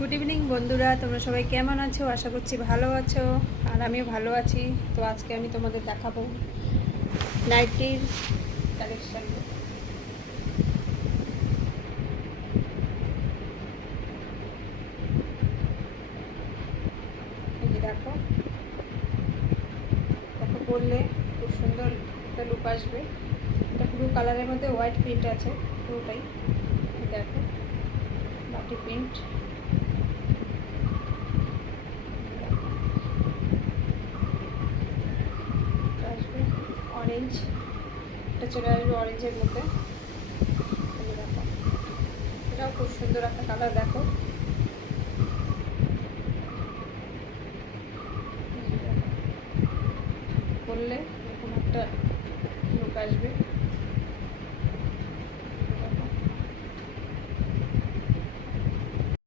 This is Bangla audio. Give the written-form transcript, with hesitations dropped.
গুড ইভিনিং বন্ধুরা, তোমরা সবাই কেমন আছো? আশা করছি ভালো আছো, আর আমিও ভালো আছি। তো আজকে আমি তোমাদের দেখাবো নাইটির কালেকশন। এই যে দেখো দেখো, পরলে খুব সুন্দর একটা লুক আসবে। এটা ব্লু কালারের মধ্যে হোয়াইট প্রিন্ট আছে পুরোটাই। দেখো বাটি প্রিন্ট, আসবে অরেঞ্জ, এটা চলে আসবে অরেঞ্জের মধ্যে। দেখো এটাও খুব সুন্দর একটা কালার। দেখো পরলে